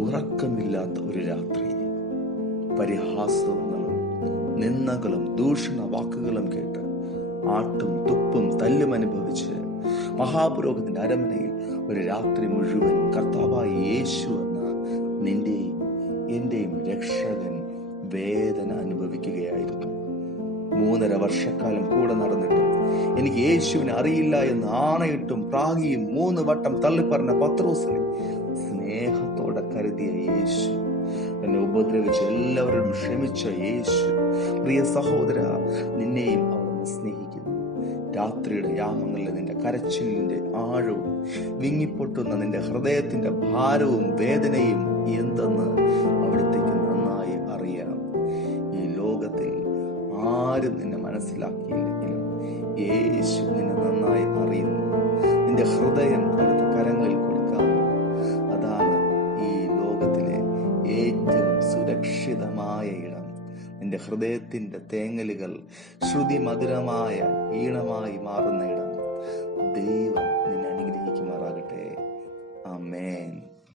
ഉറക്കമില്ലാത്ത ഒരു രാത്രി, പരിഹാസങ്ങളും നിന്ദകളും ദൂഷണ വാക്കുകളും കേട്ട് ആട്ടും തുപ്പും തല്ലും അനുഭവിച്ച് മഹാപുരോഹിതന്റെ അരമനയിൽ ഒരു രാത്രി മുഴുവനും കർത്താവായ യേശു എന്ന നിന്റെയും എന്റെയും രക്ഷകൻ വേദന അനുഭവിക്കുകയായിരുന്നു. 3.5 വർഷക്കാലം കൂടെ നടന്നിട്ടും എനിക്ക് യേശുവിനെ അറിയില്ല എന്ന് ആണയിട്ടും പ്രാഗിയും 3 വട്ടം തള്ളിപ്പറഞ്ഞ പത്രോസിനെ സ്നേഹത്തോടെ കരുതിയ യേശു, എന്നെ ഉപദ്രവിച്ച് എല്ലാവരും ക്ഷമിച്ച യേശു, പ്രിയ സഹോദര, നിന്നെയും അവിടുന്ന് സ്നേഹിക്കുന്നു. രാത്രിയുടെ യാമങ്ങളിലെ നിന്റെ കരച്ചിലിന്റെ ആഴവും വിങ്ങിപ്പൊട്ടുന്ന നിന്റെ ഹൃദയത്തിന്റെ ഭാരവും വേദനയും എന്തെന്ന് അവിടത്തേക്ക് നന്നായി അറിയാം. ഈ ലോകത്തിൽ ആരും നിന്നെ മനസ്സിലാക്കിയില്ലെങ്കിലും യേശു നിന്നെ നന്നായി അറിയുന്നു. നിന്റെ ഹൃദയം അവിടുത്തെ കരങ്ങളിൽ കൊടുക്കാം. അതാണ് ഈ ലോകത്തിലെ ഏറ്റവും സുരക്ഷിതമായ ഇടം. നിന്റെ ഹൃദയത്തിന്റെ തേങ്ങലുകൾ ശ്രുതി മധുരമായ ഈണമായി മാറുന്ന ഇടം.